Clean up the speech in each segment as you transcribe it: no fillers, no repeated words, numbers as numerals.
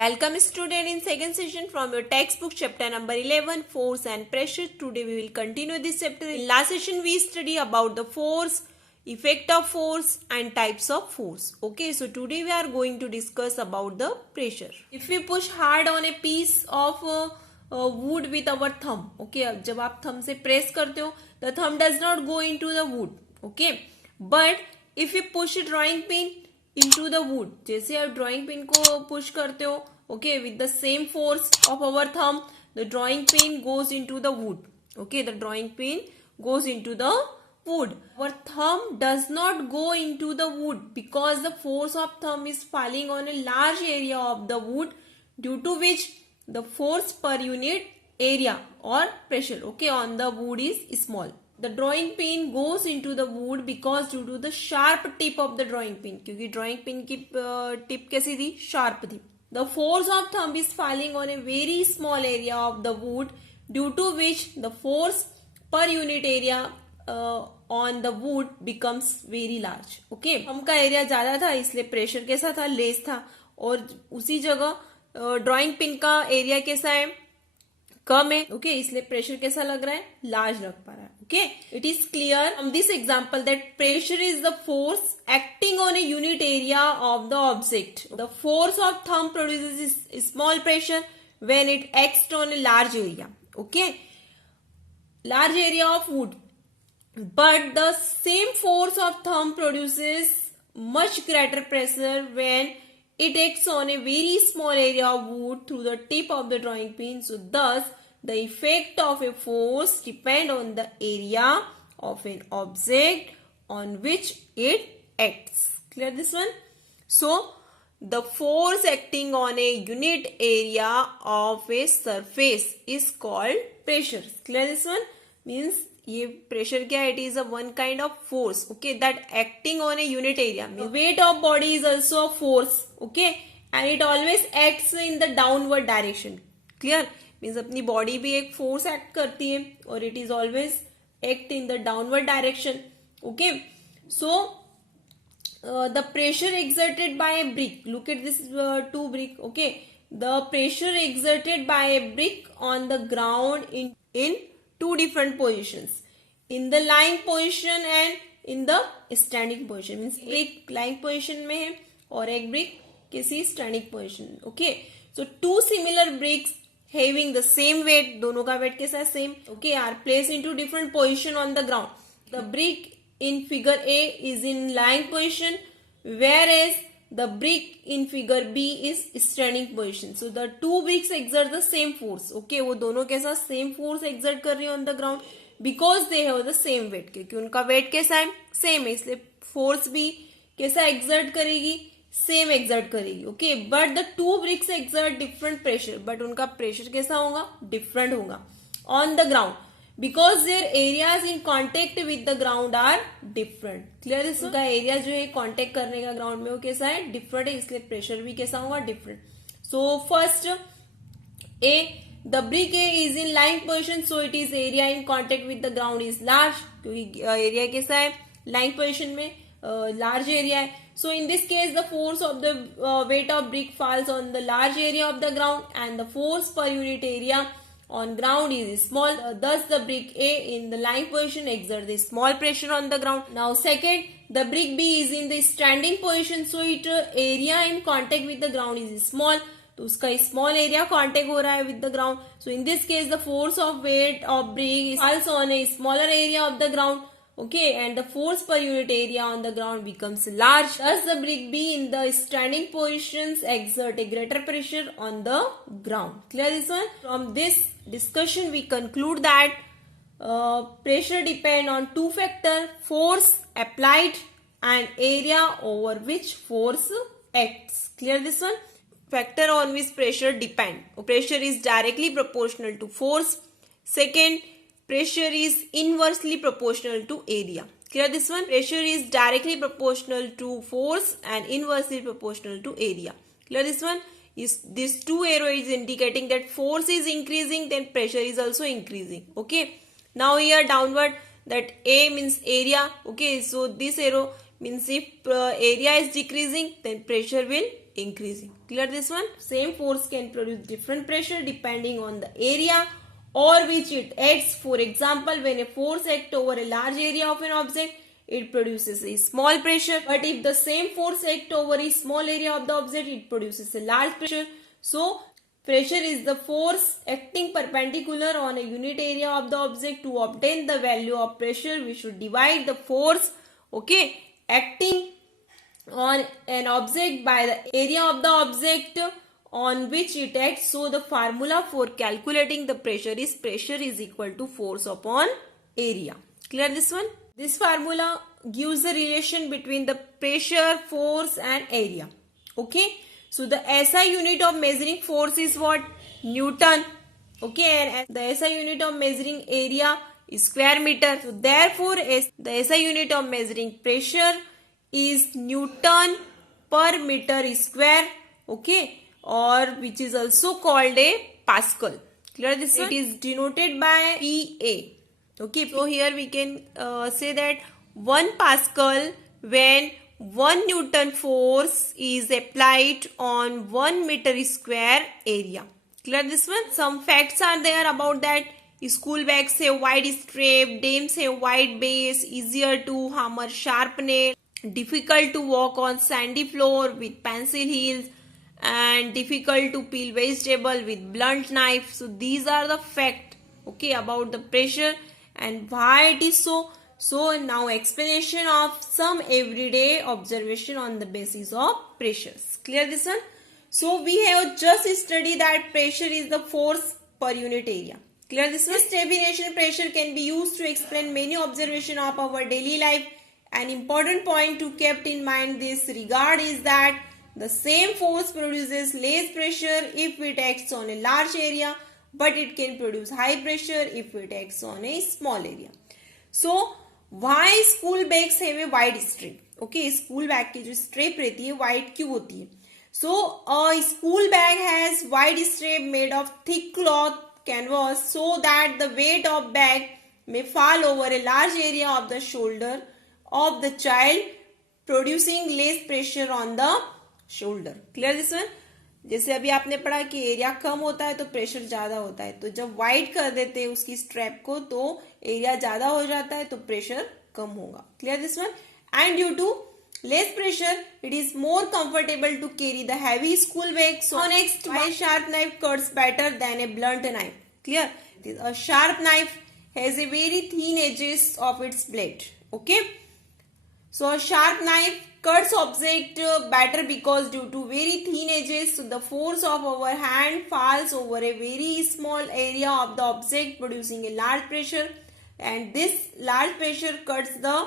Welcome student in second session from your textbook chapter number 11 force and pressure. Today we will continue this chapter. In last session we study about the force, effect of force and types of force. Okay, so today we are going to discuss about the pressure. If we push hard on a piece of wood with our thumb, okay, अब जब आप thumb से press करते हो, the thumb does not go into the wood, okay, but if you push a drawing pin into the wood, जैसे आप drawing pin को push करते हो, okay, with the same force of our thumb, the drawing pin goes into the wood. Okay, the drawing pin goes into the wood. Our thumb does not go into the wood because the force of thumb is falling on a large area of the wood, due to which the force per unit area or pressure, okay, on the wood is small. The drawing pin goes into the wood because due to the sharp tip of the drawing pin, क्योंकि drawing pin की tip कैसी थी, sharp थी. The force of thumb is falling on a very small area of the wood, due to which the force per unit area on the wood becomes very large. Okay, thumb का area ज्यादा था इसलिए pressure कैसा था, less था, और उसी जगह ड्राइंग पिन का एरिया कैसा है, कम है. ओके, इसलिए प्रेशर कैसा लग रहा है, लार्ज लग पा रहा है. Okay, it is clear from this example that pressure is the force acting on a unit area of the object. The force of thumb produces small pressure when it acts on a large area. Okay, large area of would, but the same force of thumb produces much greater pressure when it acts on a very small area of wood through the tip of the drawing pin. So thus the effect of a force depend on the area of an object on which it acts. Clear this one? So the force acting on a unit area of a surface is called pressure. Clear this one? Means ये pressure क्या है, it is a one kind of force, okay, that acting on a unit area. Weight of body is also a force, okay, and it always acts in the downward direction. Clear? Means अपनी body भी एक force act करती है और it is always act in the downward direction. Okay, so the pressure exerted by a brick, look at this two brick. Okay, the pressure exerted by a brick on the ground in two different positions, in the lying position and in the standing position. Means एक lying position में है और एक brick किसी standing position. Okay, so two similar bricks having the same weight, दोनों का weight कैसा है, same, okay, are placed into different position on the ground. The brick in figure A is in lying position, whereas the brick in figure B is standing position. So the two bricks exert the same force. Okay, वो दोनों कैसा same force exert कर रही है on the ground because they have the same weight. क्योंकि उनका weight कैसा है, same है, इसलिए force भी कैसा exert करेगी, same exert करेगी. Okay, but the two bricks exert different pressure, but उनका pressure कैसा होगा, different होगा on the ground, because their areas in contact with the ground are different. Clear this? उनका एरिया जो है कांटेक्ट करने का ग्राउंड में वो कैसा है, डिफरेंट है, इसलिए प्रेशर भी कैसा होगा, different. So first A, the brick A is in lying position, so it is area in contact with the ground is large, क्योंकि एरिया कैसा है, लाइंग पोजिशन में लार्ज एरिया है. So in this case the force of the weight of brick falls on the large area of the ground and the force per unit area on ground is small. Thus the brick A in the lying position exerts the small pressure on the ground. Now second, the brick B is in the standing position, so it area in contact with the ground is small. तो उसका small area contact हो रहा है with the ground. So in this case the force of weight of brick falls on a smaller area of the ground. Okay, and the force per unit area on the ground becomes large. Thus the brick B in the standing positions exert a greater pressure on the ground. Clear this one? From this discussion we conclude that pressure depend on two factors: force applied and area over which force acts. Clear this one? Factor on which pressure depend. Pressure is directly proportional to force. Second, pressure is inversely proportional to area. Clear this one? Pressure is directly proportional to force and inversely proportional to area. Clear this one? Is this two arrow is indicating that force is increasing, then pressure is also increasing. Okay, now here downward, that A means area. Okay, so this arrow means if area is decreasing, then pressure will increasing. Clear this one? Same force can produce different pressure depending on the area or which it acts. For example, when a force acts over a large area of an object, it produces a small pressure. But if the same force acts over a small area of the object, it produces a large pressure. So pressure is the force acting perpendicular on a unit area of the object. To obtain the value of pressure, we should divide the force, okay, acting on an object by the area of the object on which it acts. So the formula for calculating the pressure is equal to force upon area. Clear this one? This formula gives the relation between the pressure, force and area. Okay. So the SI unit of measuring force is what? Newton. Okay. And the SI unit of measuring area is square meter. So therefore the SI unit of measuring pressure is Newton per meter square. Okay. Or which is also called a Pascal. Clear this one? It is denoted by PA. Okay, so here we can say that 1 Pascal when 1 Newton force is applied on 1 meter square area. Clear this one? Some facts are there about that. School bags have wide strap, dames have wide base, easier to hammer sharp nail, difficult to walk on sandy floor with pencil heels, and difficult to peel vegetable with blunt knife. So these are the facts, okay, about the pressure and why it is so. So now explanation of some everyday observation on the basis of pressures. Clear this one? So we have just studied that pressure is the force per unit area. Clear this one? This definition pressure can be used to explain many observations of our daily life. An important point to keep in mind this regard is that the same force produces less pressure if it acts on a large area, but it can produce high pressure if it acts on a small area. So why school bags have a wide strap? Okay, school bag की जो strap रहती है wide क्यों होती है? So a school bag has wide strap made of thick cloth canvas so that the weight of bag may fall over a large area of the shoulder of the child, producing less pressure on the shoulder. Clear this one? जैसे अभी आपने पढ़ा कि area कम होता है तो pressure ज्यादा होता है, तो जब वाइड कर देते हैं उसकी स्ट्रैप को तो एरिया ज्यादा हो जाता है तो प्रेशर कम होगा. Clear this one? And due to less pressure it is more comfortable to carry the heavy school bag. So next, why sharp knife cuts better than a blunt knife? Clear? A sharp knife has a very thin edges of its blade. Okay, so a sharp knife cuts object better because due to very thin edges, so the force of our hand falls over a very small area of the object, producing a large pressure, and this large pressure cuts the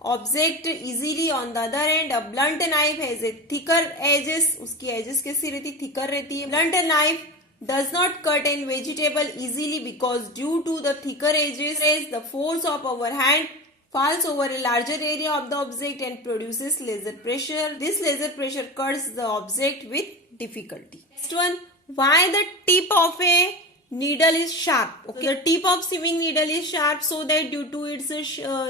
object easily. On the other hand, a blunt knife has a thicker edges. उसकी edges कैसी रहती? thicker रहती है. Blunt knife does not cut a vegetable easily because due to the thicker edges, the force of our hand falls over a larger area of the object and produces lesser pressure. This lesser pressure cuts the object with difficulty. Next one, why the tip of a needle is sharp? Okay, the tip of sewing needle is sharp so that due to its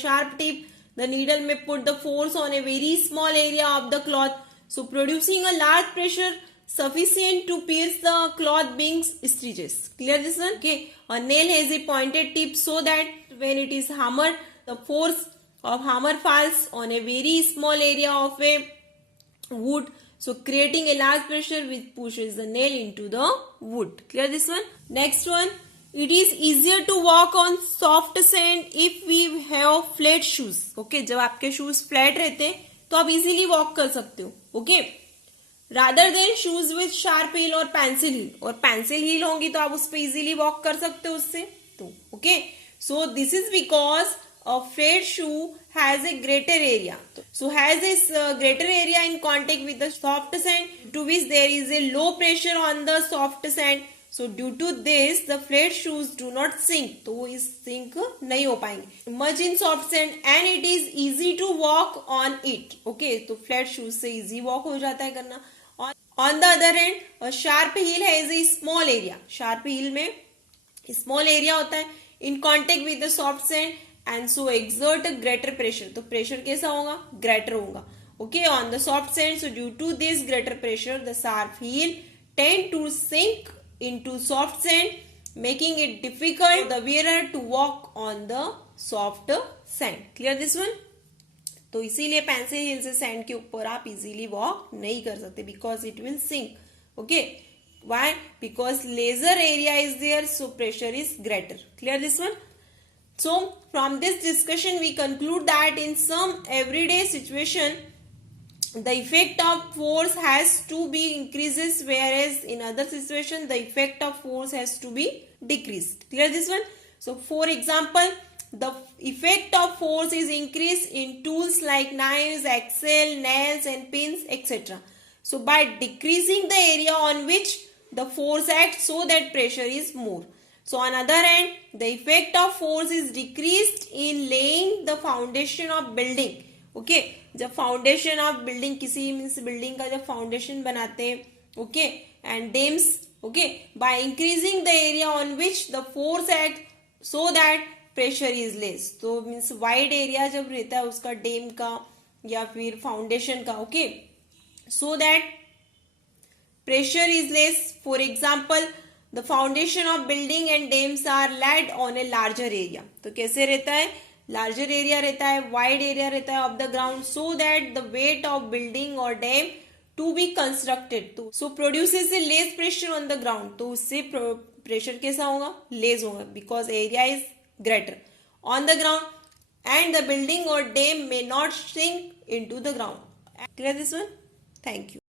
sharp tip, the needle may put the force on a very small area of the cloth, so producing a large pressure sufficient to pierce the cloth being stitches. Clear this one? Okay, a nail has a pointed tip so that when it is hammered, the force of hammer falls on a very small area of a wood, so creating a large pressure which pushes the nail into the wood. Clear this one? Next one, it is easier to walk on soft sand if we have flat shoes. Okay, जब आपके shoes flat रहते हैं तो आप easily walk कर सकते हो. Okay, rather than shoes with sharp heel or pencil heel. और pencil heel होंगी तो आप उस पे easily walk कर सकते हो उससे. तो okay, so this is because a flat shoe has a greater area. So has this greater area in contact with the soft sand, to which there is a low pressure on the soft sand. So due to this, the flat shoes do not sink. तो इस sink नहीं हो पाएंगे. Much in soft sand and it is easy to walk on it. Okay, तो flat shoes से easy walk हो जाता है करना. On the other hand, a sharp heel has a small area. Sharp heel में small area होता है in contact with the soft sand and so exert a greater pressure. तो pressure कैसा होगा? greater होगा. Okay, on the soft sand. So due to this greater pressure, the sharp heel tend to sink into soft sand, making it difficult for the wearer to walk on the soft sand. Clear this one? तो इसीलिए pencil हिल से sand के ऊपर आप easily walk नहीं कर सकते, because it will sink. Okay, why? Because larger area is there, so pressure is greater. Clear this one? So from this discussion we conclude that in some everyday situation the effect of force has to be increases, whereas in other situation the effect of force has to be decreased. Clear this one? So for example, the effect of force is increased in tools like knives, axle, nails and pins, etc. So by decreasing the area on which the force acts, so that pressure is more. So on other hand, the effect of force is decreased in laying the foundation of building. Okay, जब foundation of building किसी means building का जब foundation बनाते हैं, okay, and dams, okay, by increasing the area on which the force acts, so that pressure is less. तो means wide area जब रहता है उसका dam का या फिर foundation का, okay, so that pressure is less. For example, the foundation of building and dams are laid on a larger area. तो कैसे रहता है? larger area रहता है, wide area रहता है of the ground, so that the weight of building or dam to be constructed तो so produces a less pressure on the ground. तो उससे pressure कैसा होगा? less होगा, because area is greater on the ground and the building or dam may not sink into the ground. Clear this one? Thank you.